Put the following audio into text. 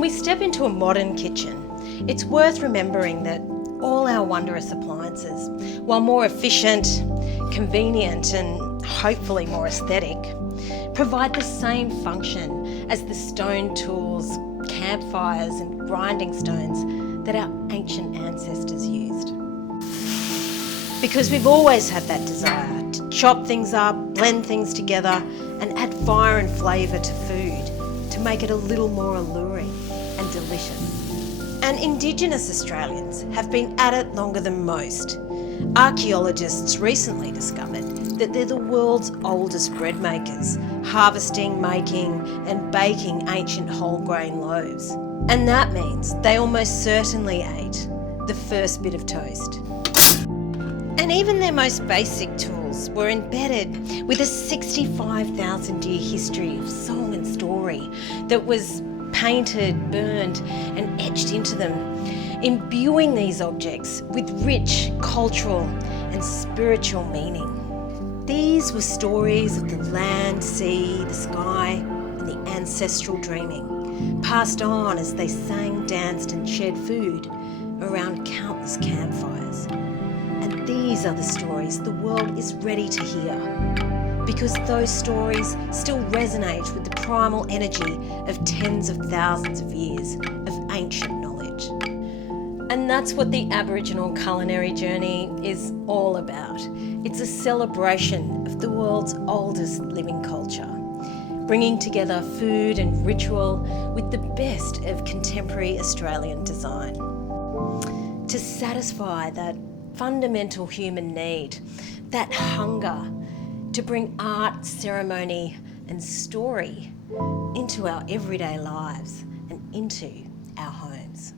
When we step into a modern kitchen, it's worth remembering that all our wondrous appliances, while more efficient, convenient and hopefully more aesthetic, provide the same function as the stone tools, campfires and grinding stones that our ancient ancestors used. Because we've always had that desire to chop things up, blend things together and add fire and flavour to food to make it a little more alluring and delicious. And Indigenous Australians have been at it longer than most. Archaeologists recently discovered that they're the world's oldest bread makers, harvesting, making and baking ancient whole grain loaves. And that means they almost certainly ate the first bit of toast. And even their most basic tools were embedded with a 65,000 year history of song and story that was painted, burned and etched into them, imbuing these objects with rich cultural and spiritual meaning. These were stories of the land, sea, the sky and the ancestral dreaming, passed on as they sang, danced and shared food around countless campfires. And these are the stories the world is ready to hear, because those stories still resonate with the primal energy of tens of thousands of years of ancient knowledge. And that's what the Aboriginal Culinary Journey is all about. It's a celebration of the world's oldest living culture, bringing together food and ritual with the best of contemporary Australian design to satisfy that fundamental human need, that hunger to bring art, ceremony and story into our everyday lives and into our homes.